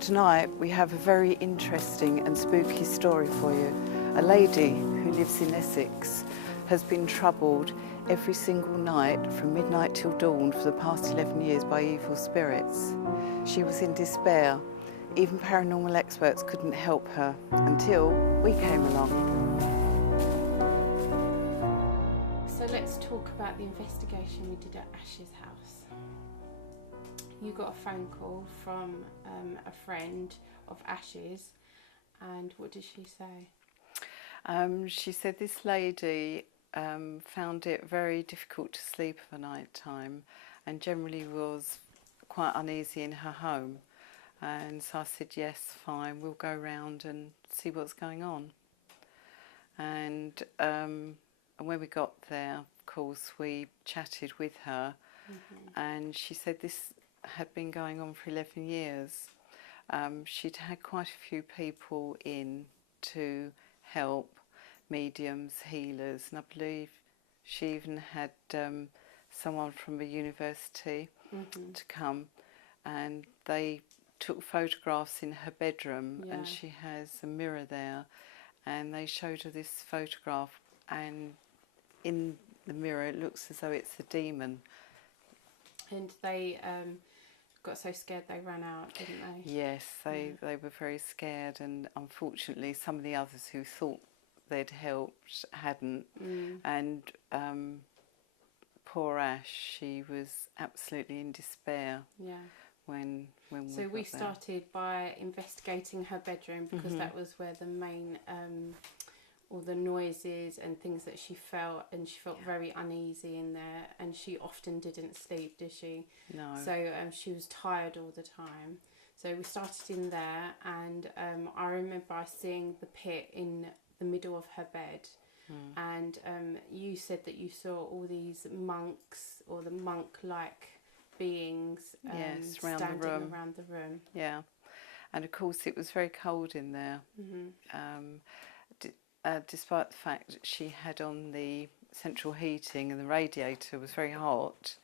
Tonight we have a very interesting and spooky story for you. A lady who lives in Essex has been troubled every single night from midnight till dawn for the past 11 years by evil spirits. She was in despair. Even paranormal experts couldn't help her until we came along. So let's talk about the investigation we did at Ash's house. You got a phone call from a friend of Ash's, and what did she say? She said this lady found it very difficult to sleep of a night time and generally was quite uneasy in her home. And so I said, yes, fine, we'll go round and see what's going on. And when we got there, of course, we chatted with her, and she said this had been going on for 11 years. She'd had quite a few people in to help, mediums, healers, and I believe she even had someone from a university to come, and they took photographs in her bedroom, and she has a mirror there, and they showed her this photograph, and in the mirror it looks as though it's a demon. And they got so scared they ran out, didn't they? Yes, they were very scared, and unfortunately some of the others who thought they'd helped hadn't. And poor Ash, she was absolutely in despair. When so we started by investigating her bedroom, because that was where the main all the noises and things that she felt, and she felt very uneasy in there, and she often didn't sleep, did she? No. So she was tired all the time. So we started in there, and I remember seeing the pit in the middle of her bed, and you said that you saw all these monks, or the monk-like beings standing around the room. Yeah, and of course it was very cold in there. Despite the fact that she had on the central heating and the radiator was very hot.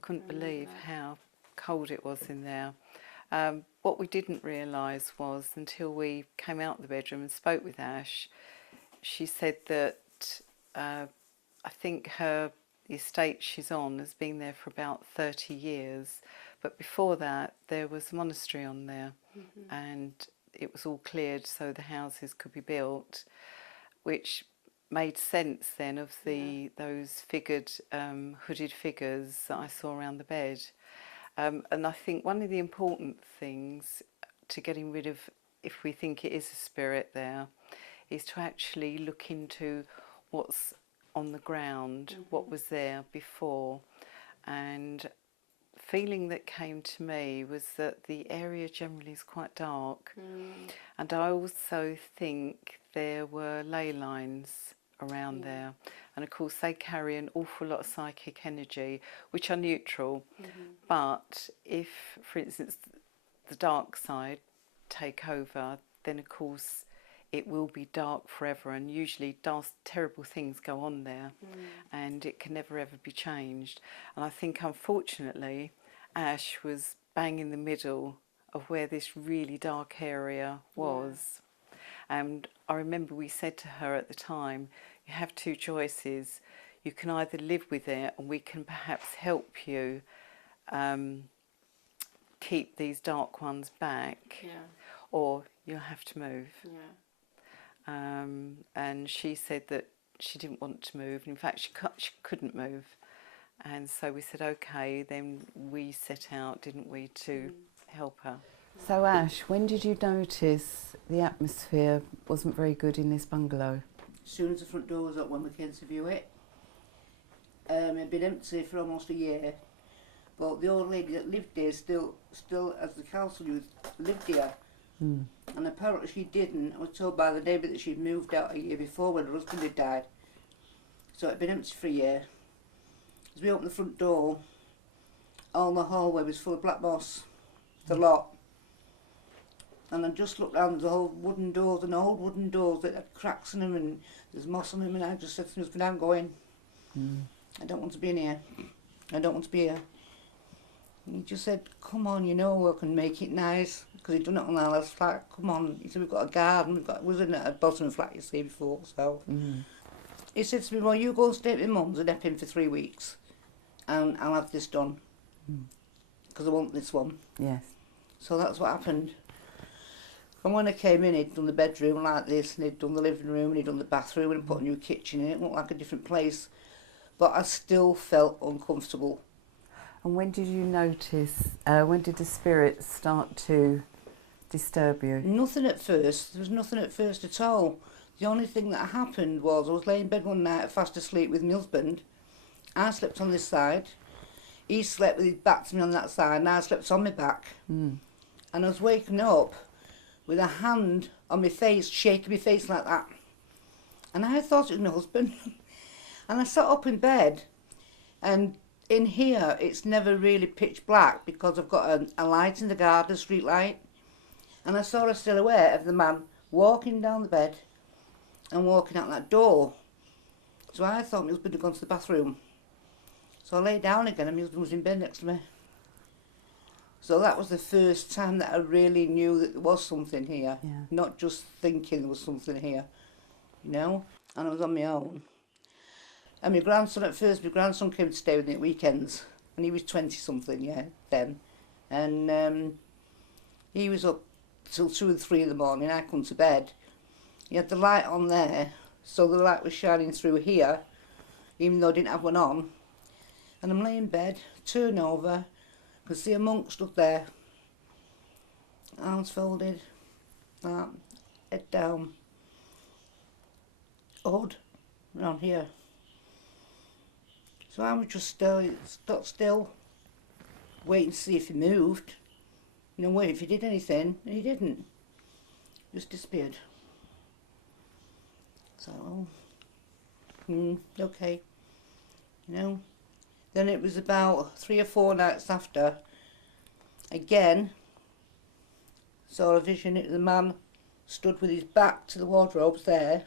Couldn't believe how cold it was in there. What we didn't realise was, until we came out of the bedroom and spoke with Ash, she said that I think the estate she's on has been there for about 30 years, but before that there was a monastery on there, and it was all cleared so the houses could be built, which made sense then of those figured hooded figures that I saw around the bed. And I think one of the important things to getting rid of, if we think it is a spirit there, is to actually look into what's on the ground, what was there before. And feeling that came to me was that the area generally is quite dark, and I also think there were ley lines around there, and of course they carry an awful lot of psychic energy which are neutral, but if, for instance, the dark side take over, then of course it will be dark forever, and usually terrible things go on there, and it can never ever be changed. And I think unfortunately Ash was bang in the middle of where this really dark area was. And I remember we said to her at the time, you have two choices. You can either live with it, and we can perhaps help you keep these dark ones back, or you'll have to move. And she said that she didn't want to move. In fact, she couldn't move. And so we said, okay, then we set out, didn't we, to help her. So Ash, when did you notice the atmosphere wasn't very good in this bungalow? As soon as the front door was up when we came to view it. It had been empty for almost a year, but the old lady that lived there still as the council youth, lived here. And apparently she didn't. I was told by the neighbour that she'd moved out a year before when her husband had died. So it had been empty for a year. As we opened the front door, all the hallway was full of black moss, the lot. And I just looked down, there's all wooden doors, and old wooden doors that had cracks in them, and there's moss on them, and I just said to my husband, I'm going. I don't want to be in here. I don't want to be here. He just said, come on, you know, we can make it nice. Because he'd done it on our last flat. Come on. He said, we've got a garden. Was in a bottom flat, you see, before. So he said to me, well, you go and stay at my mum's and Epping for 3 weeks. And I'll have this done. Because I want this one. Yes. So that's what happened. And when I came in, he'd done the bedroom like this, and he'd done the living room, and he'd done the bathroom, and put a new kitchen in it. It looked like a different place. But I still felt uncomfortable. And when did you notice, when did the spirits start to disturb you? Nothing at first. There was nothing at first at all. The only thing that happened was I was laying in bed one night fast asleep with my husband. I slept on this side. He slept with his back to me on that side, and I slept on my back. And I was waking up with a hand on my face, shaking my face like that. And I thought it was my husband. And I sat up in bed, and in here it's never really pitch black because I've got a light in the garden, a street light. And I saw a silhouette of the man walking down the bed and walking out that door. So I thought my husband had gone to the bathroom. So I lay down again and my husband was in bed next to me. So that was the first time that I really knew that there was something here. Yeah. Not just thinking there was something here, you know. And I was on my own. And my grandson, at first, my grandson came to stay with me at weekends. And he was 20-something, yeah, then. And he was up till 2 and 3 in the morning. I come to bed. He had the light on there, so the light was shining through here, even though I didn't have one on. And I'm laying in bed, turn over, I could see a monk stood there, arms folded, head down, hood around here. So I was just stood still, waiting to see if he moved, you know, wait if he did anything, and he didn't. Just disappeared. So, okay, you know. Then it was about 3 or 4 nights after, again, saw a vision. The man stood with his back to the wardrobes there.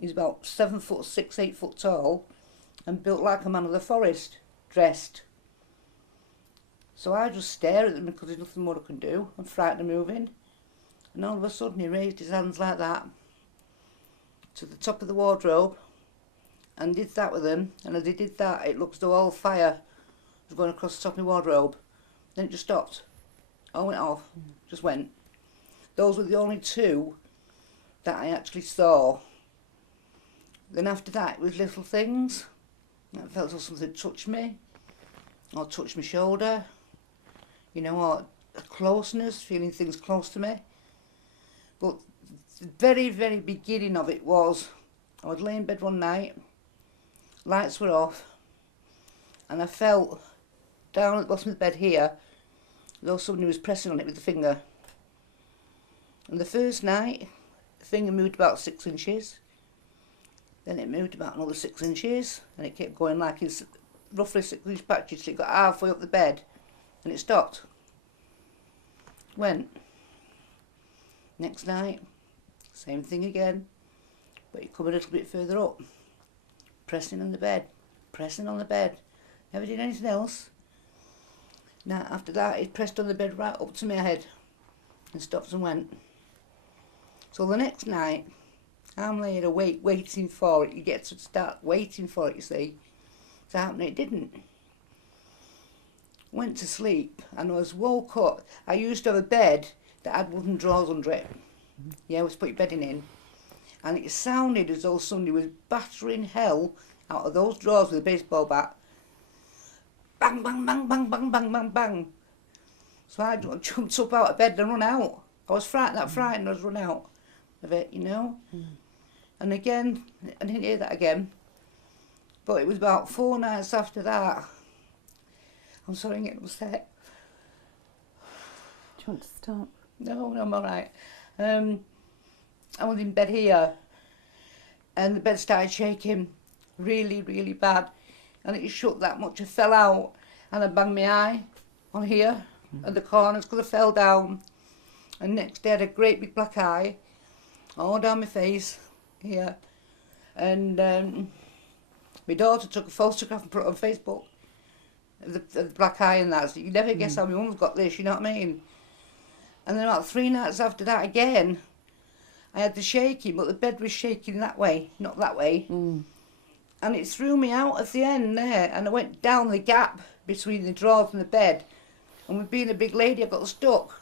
He's about 7'6", 8 foot tall, and built like a man of the forest, dressed. So I just stare at him because there's nothing more I can do. I'm frightened of moving. And all of a sudden he raised his hands like that to the top of the wardrobe and did that with them. And as he did that, it looked as though all fire was going across the top of my wardrobe. Then it just stopped. All went off, just went. Those were the only 2 that I actually saw. Then after that, it was little things. I felt as though something touched me, or touched my shoulder, you know, or a closeness, feeling things close to me. But the very, very beginning of it was, I would lay in bed one night, lights were off, and I felt down at the bottom of the bed here, as though somebody was pressing on it with the finger. And the first night, the finger moved about 6 inches. Then it moved about another 6 inches, and it kept going like in roughly 6-inch patches till it got halfway up the bed, and it stopped. Went. Next night, same thing again, but it come a little bit further up. Pressing on the bed, pressing on the bed. Never did anything else. Now after that, it pressed on the bed right up to my head, and stopped and went. So the next night, I'm laying awake waiting for it. You get to start waiting for it, you see, to happen. It didn't. Went to sleep and I was woke up. I used to have a bed that had wooden drawers under it. Yeah, I was put your bedding in. And it sounded as though somebody was battering hell out of those drawers with a baseball bat. Bang, bang, bang, bang, bang, bang, bang, bang. So I jumped up out of bed and run out. I was frightened, I was run out of it, you know. And again, I didn't hear that again. But it was about 4 nights after that. I'm sorry, I'm getting upset. Do you want to stop? No, I'm all right. I was in bed here, and the bed started shaking really, really bad. And it shook that much, I fell out, and I banged my eye on here, at the corners, because I fell down. And next day I had a great big black eye, all down my face, here. And my daughter took a photograph and put it on Facebook. the black eye and that. So you never guess how my mum's got this, you know what I mean? And then about 3 nights after that again, I had the shaking, but the bed was shaking that way, not that way. And it threw me out at the end there, and I went down the gap between the drawers and the bed. And with being a big lady, I got stuck.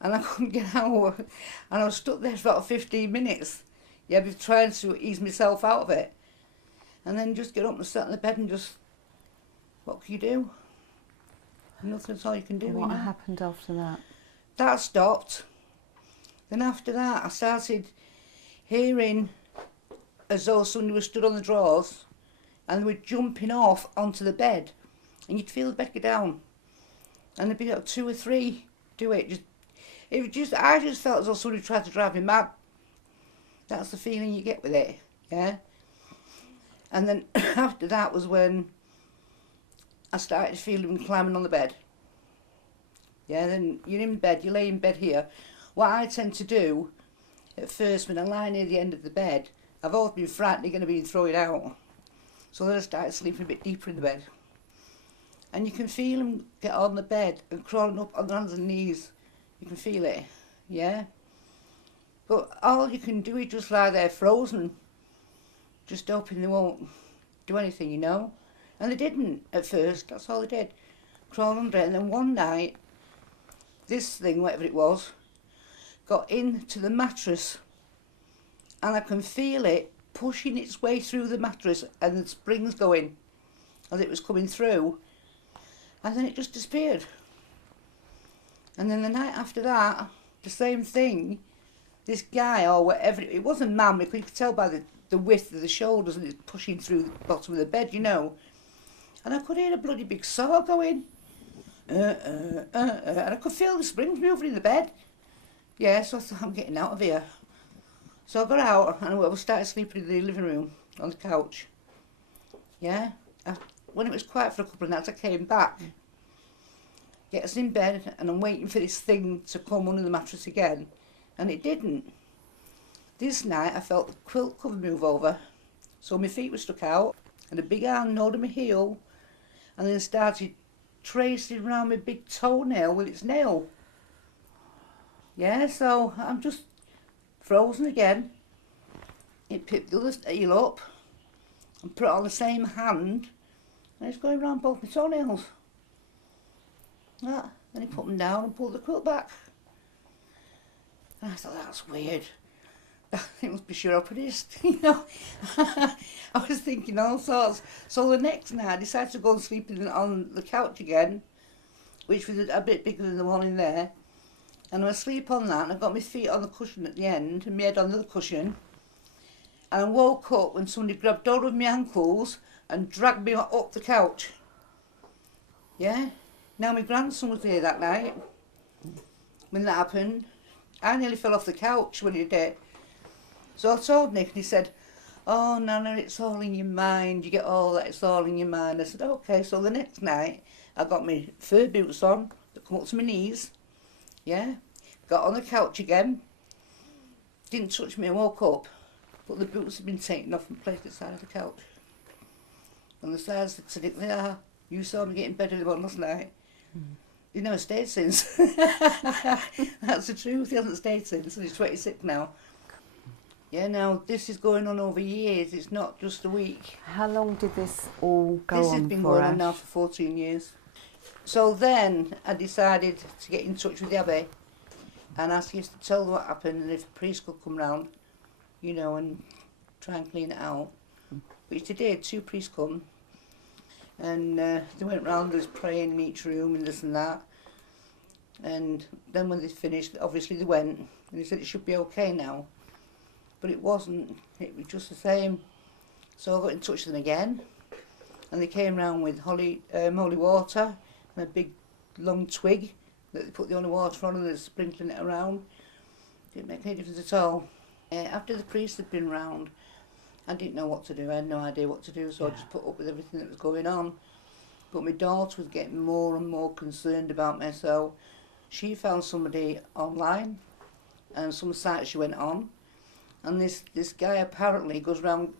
And I couldn't get out. And I was stuck there for about 15 minutes. Yeah, I was trying to ease myself out of it. And then just get up and sit on the bed and just, what can you do? Nothing, that's all you can do. What happened after that? That stopped. Then after that, I started hearing as though somebody was stood on the drawers and they were jumping off onto the bed. And you'd feel the bed go down. And there'd be like 2 or 3 do it. I just felt as though somebody tried to drive me mad. That's the feeling you get with it, yeah? And then after that was when I started feeling climbing on the bed. Yeah, then you're in bed, you lay in bed here. What I tend to do at first when I lie near the end of the bed, I've always been frightened they're going to be thrown out. So then I started sleeping a bit deeper in the bed. And you can feel them get on the bed and crawling up on their hands and knees. You can feel it, yeah? But all you can do is just lie there frozen, just hoping they won't do anything, you know? And they didn't at first, that's all they did. Crawl under it, and then one night, this thing, whatever it was, got into the mattress, and I can feel it pushing its way through the mattress and the springs going as it was coming through, and then it just disappeared. And then the night after that, the same thing, this guy or whatever, it wasn't a man, because you could tell by the width of the shoulders and it's pushing through the bottom of the bed, you know. And I could hear a bloody big saw going, and I could feel the springs moving in the bed. Yeah, so I thought, I'm getting out of here. So I got out and I started sleeping in the living room on the couch. Yeah, when it was quiet for a couple of nights, I came back. Get us in bed, and I'm waiting for this thing to come under the mattress again, and it didn't. This night I felt the quilt cover move over, so my feet were stuck out, and a big hand holding my heel, and then started tracing around my big toenail with its nail. Yeah, so I'm just frozen again. It picked the other heel up and put it on the same hand, and it's going around both my toenails. That. Then he put them down and pulled the quilt back. And I thought, that's weird. It must be chiropodist, you know. I was thinking all sorts. So the next night I decided to go and sleep on the couch again, which was a bit bigger than the one in there. And I was asleep on that, and I got my feet on the cushion at the end and my head on the cushion. And I woke up when somebody grabbed hold of my ankles and dragged me up the couch. Yeah? Now my grandson was there that night when that happened. I nearly fell off the couch when he did. So I told Nick, and he said, "Oh, Nana, it's all in your mind. You get all that, it's all in your mind." I said, "Okay." So the next night, I got my fur boots on that come up to my knees. Yeah, got on the couch again. Didn't touch me. I woke up, but the boots had been taken off and placed at the side of the couch. And the side said, "It there. You saw me getting better than one last night." He's never stayed since. That's the truth. He hasn't stayed since. He's 26 now. Yeah, now this is going on over years. It's not just a week. How long did this all go on for? This has been going on now for 14 years. So then I decided to get in touch with the Abbey and ask us to tell them what happened, and if a priest could come round, you know, and try and clean it out. Which they did. 2 priests come. And they went round us praying in each room and this and that. And then when they finished, obviously they went and they said it should be okay now. But it wasn't. It was just the same. So I got in touch with them again. And they came round with holy water and a big long twig that they put the holy water on and they're sprinkling it around. Didn't make any difference at all. After the priest had been round, I didn't know what to do. I had no idea what to do, so I just put up with everything that was going on. But my daughter was getting more and more concerned about me, so she found somebody online and some site she went on. And this guy apparently goes around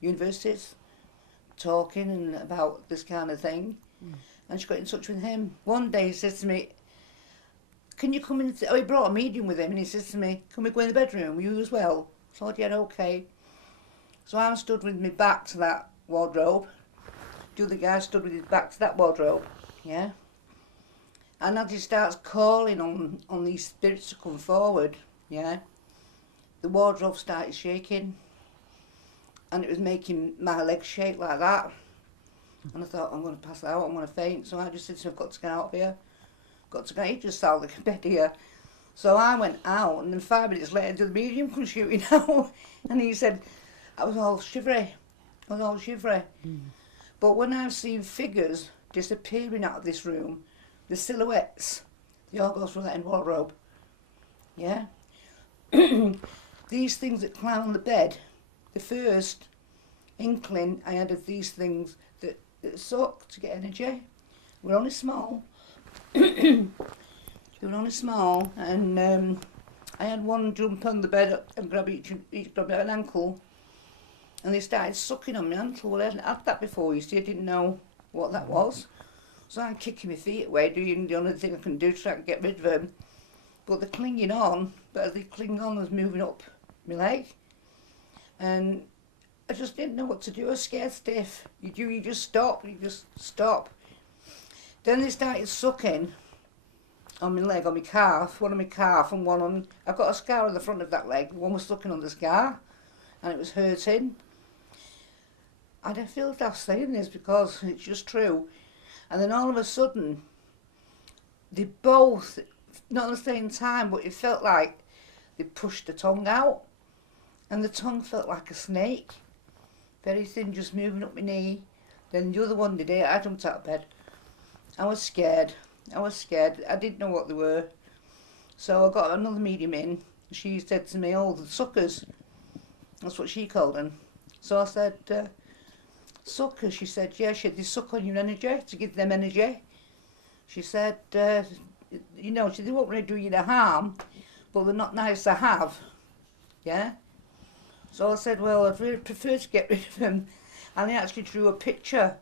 universities talking and about this kind of thing. And she got in touch with him. One day he says to me, can you come in? Oh, he brought a medium with him, and he says to me, can we go in the bedroom? You as well? So I said, yeah, okay. So I stood with my back to that wardrobe. The other guy stood with his back to that wardrobe, yeah. And as he starts calling on these spirits to come forward, yeah, the wardrobe started shaking. And it was making my legs shake like that. And I thought, I'm going to pass out, I'm going to faint. So I just said to him, I've got to get out of here. Got to get, he just sounded like a bed here. So I went out, and then 5 minutes later, the medium come shooting out. And he said, I was all shivery. But when I've seen figures disappearing out of this room, the silhouettes, they all go through that in wardrobe. Yeah? These things that climb on the bed, the first inkling I had of these things that suck to get energy. We're only small. They were only small, and I had one jump on the bed and grab each grab an ankle, and they started sucking on my ankle. Well, I hadn't had that before, you see, I didn't know what that was. So I'm kicking my feet away, doing the only thing I can do to try to get rid of them. But they're clinging on, but as they cling on, I was moving up my leg. And I just didn't know what to do. I was scared stiff. You just stop. Then they started sucking on my leg, on my calf, one on my calf and one on... I've got a scar on the front of that leg. One was sucking on the scar, and it was hurting. I don't feel daft saying this because it's just true. And then all of a sudden, they both, not at the same time, but it felt like they pushed the tongue out. And the tongue felt like a snake, very thin, just moving up my knee. Then the other one did it. I jumped out of bed. I was scared. I didn't know what they were. So I got another medium in. She said to me, oh, the suckers. That's what she called them. So I said, suckers? She said, yeah, they suck on your energy, to give them energy. She said, you know, they won't really do you no harm, but they're not nice to have. Yeah? So I said, well, I'd really prefer to get rid of them. And I actually drew a picture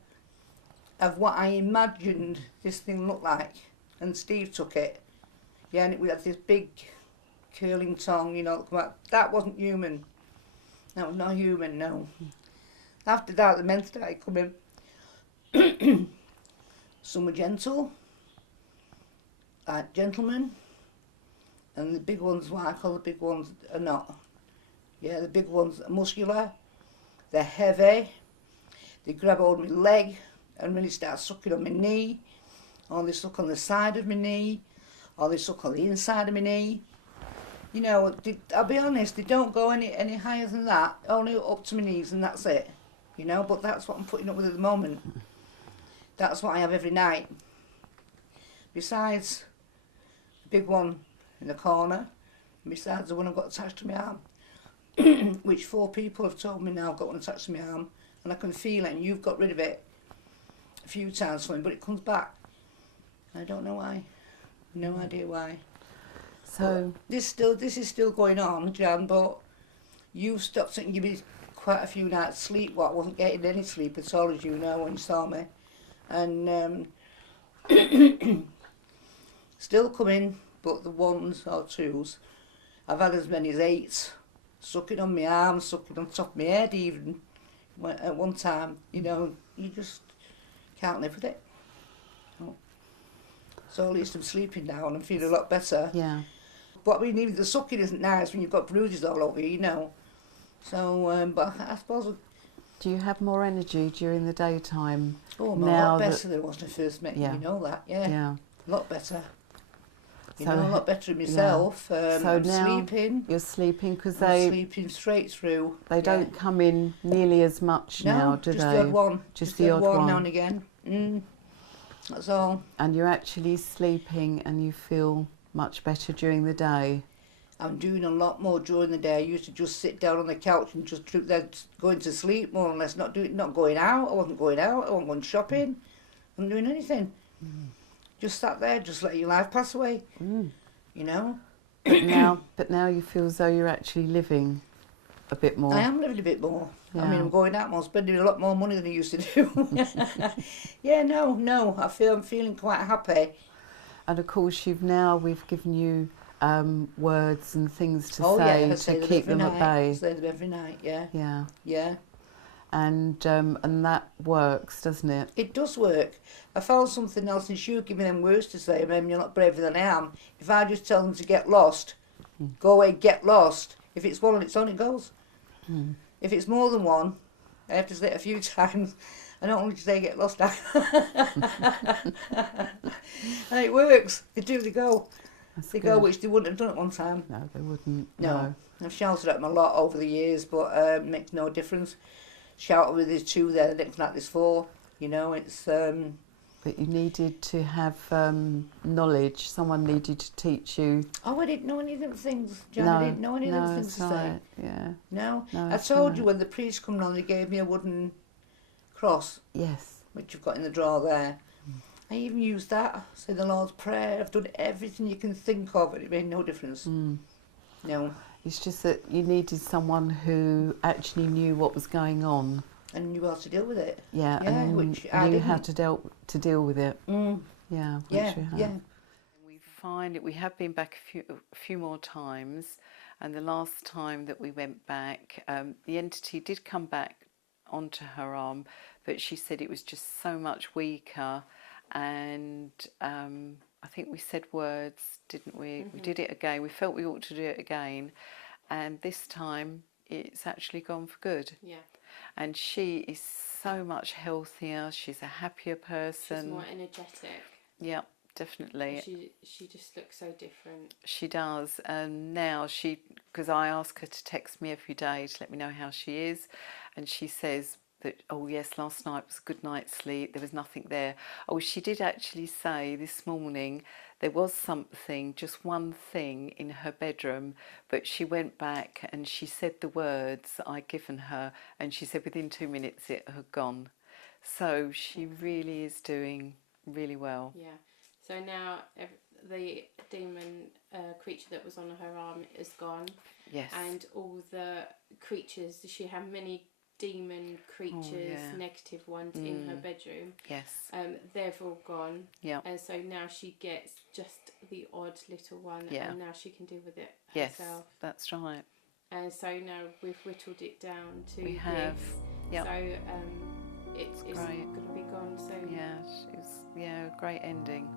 of what I imagined this thing looked like. And Steve took it. Yeah, and it had this big curling tongue, you know. That wasn't human. That was not human, no. After that, the men started coming. Some were gentle, like gentlemen. And the big ones, what I call the big ones, are not. Yeah, the big ones are muscular, they're heavy, they grab hold of my leg and really start sucking on my knee, or they suck on the side of my knee, or they suck on the inside of my knee. You know, I'll be honest, they don't go any higher than that, only up to my knees and that's it. You know, but that's what I'm putting up with at the moment. That's what I have every night. Besides the big one in the corner, besides the one I've got attached to my arm. Which 4 people have told me now I've got one attached to my arm, and I can feel it, and you've got rid of it a few times for me, but it comes back. I don't know why. No idea why. So this is still going on, Jan, but you've stopped and given me quite a few nights sleep. Well, I wasn't getting any sleep at all, as you know, when you saw me. And still coming, but the 1s or 2s, I've had as many as 8. Sucking on my arms, sucking on top of my head even. At one time, you know, you just can't live with it. Oh. So at least I'm sleeping now and I'm feeling a lot better. Yeah. But I mean, even the sucking isn't nice when you've got bruises all over you, know. So, but I suppose... Do you have more energy during the daytime? Oh, I'm a lot better than I was when I first met you, you know that, yeah. A lot better. You know, a lot better myself. Yeah. So I'm now sleeping. You're sleeping because I'm sleeping straight through. They don't come in nearly as much now, do just they? The odd one. Just the odd one now and again. That's all. And you're actually sleeping and you feel much better during the day? I'm doing a lot more during the day. I used to just sit down on the couch and just going to sleep more or less, not going out. I wasn't going out. I wasn't going shopping. I wasn't doing anything. Just sat there, just letting your life pass away. You know. But now you feel as though you're actually living. a bit more. I am living a bit more. Yeah. I mean, I'm going out more, spending a lot more money than I used to do. Yeah, no, I'm feeling quite happy. And of course, we've given you words and things to say to keep them at bay. I say them every night, yeah. Yeah. Yeah. And that works, doesn't it? It does work. I found something else, and she giving them words to say. Maybe you're not braver than I am. If I just tell them to get lost, go away, get lost. If it's one on its own, it goes. If it's more than one, I have to say it a few times. I don't want to say get lost. And it works. They go. That's they good. go, which they wouldn't have done at one time. No, they wouldn't. No. I've shouted at them a lot over the years, but it makes no difference. Shouted with there's 2 there, the next night there's 4. You know, it's... But you needed to have knowledge. Someone needed to teach you. Oh, I didn't know any of them things, John. No, I didn't know any of them things to say. Right. Yeah. No. No, I told you when the priest come along, they gave me a wooden cross. Yes. Which you've got in the drawer there. I even used that. Say the Lord's Prayer. I've done everything you can think of, and it made no difference. No. It's just that you needed someone who actually knew what was going on. And knew how to deal with it. Yeah, Yeah, and which knew I didn't. how to deal with it. Yeah, which Yeah, you have. yeah. We find it. We have been back a few more times, and the last time that we went back, the entity did come back onto her arm, but she said it was just so much weaker, and I think we said words, didn't we? We did it again. We felt we ought to do it again, and this time it's actually gone for good. Yeah. And she is so much healthier. She's a happier person. She's more energetic. Yeah, definitely. She just looks so different. She does. And now because I ask her to text me every day to let me know how she is, and she says that, oh yes, last night was a good night's sleep, there was nothing there. Oh, she did actually say this morning there was something, just one thing in her bedroom, but she went back and she said the words I'd given her, and she said within 2 minutes it had gone. So she really is doing really well. Yeah. So now the demon creature that was on her arm is gone. Yes. And all the creatures, she had many demon creatures, negative ones in her bedroom. Yes. They've all gone. Yeah. And so now she gets just the odd little one, and now she can deal with it herself. Yes, that's right. And so now we've whittled it down to We have. this. Yep. So it's going to be gone soon. Yeah, it was a great ending.